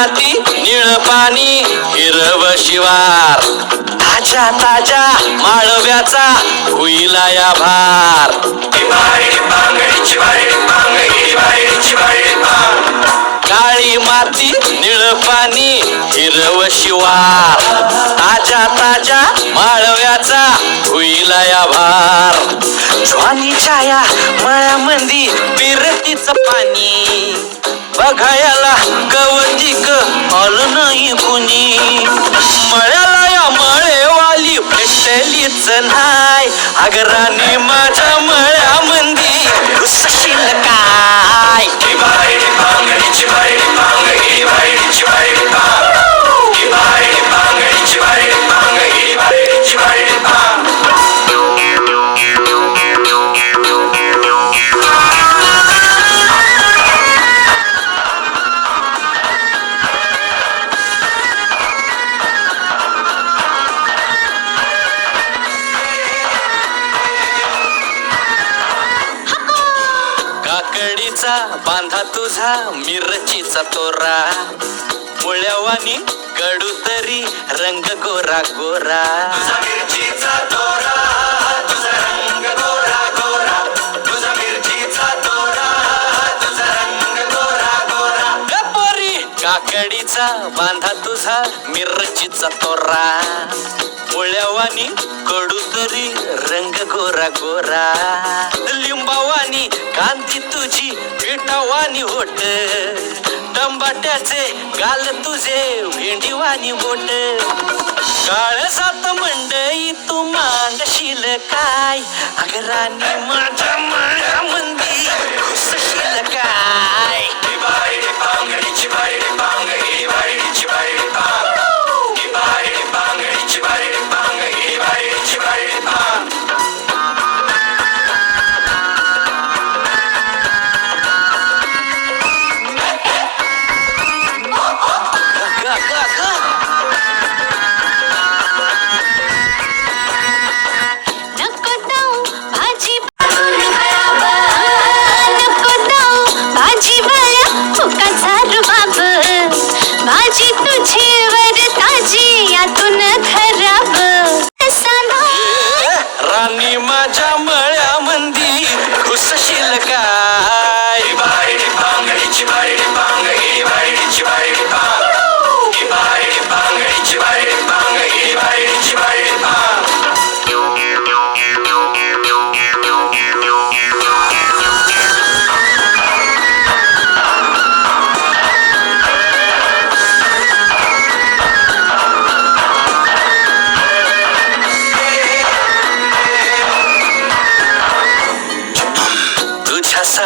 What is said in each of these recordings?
माती निळ पाणी हिरव शिवार. ताजा ताजा माळव्याचा हुईला या भार. काळी माती निळ पाणी हिरव शिवार. ताजा ताज्या माळव्याचा हुईला या भार. ज्वानी छाया मळ्यामंदी पिरतीच पाणी. बघायला and I, I got. काकडीचा बांधा तुझा मिरचीचा तोरा. मुळ्यावानी कडू तरी रंग गोरा गोरा. काकडीचा बांधा तुझा मिरचीचा तोरा. मुळ्यावानी कडू तरी रंग गोरा गोरा. लिंबावानी कांती तुझी पिठावानी होट टंबाट्याचे गाल तुझे भेंडीवानी बोट काळसात मंडई तू मांडशील काय? अगरानी माझ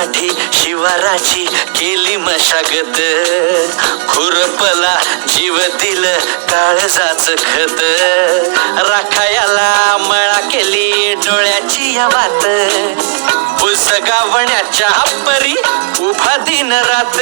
साठी शिवाराची केली मशागत. खुरपला जीव दिल काळजाच खत. राखायाला मळा केली डोळ्याची या वात. पुसगावण्याच्या परी उभा दिन रात.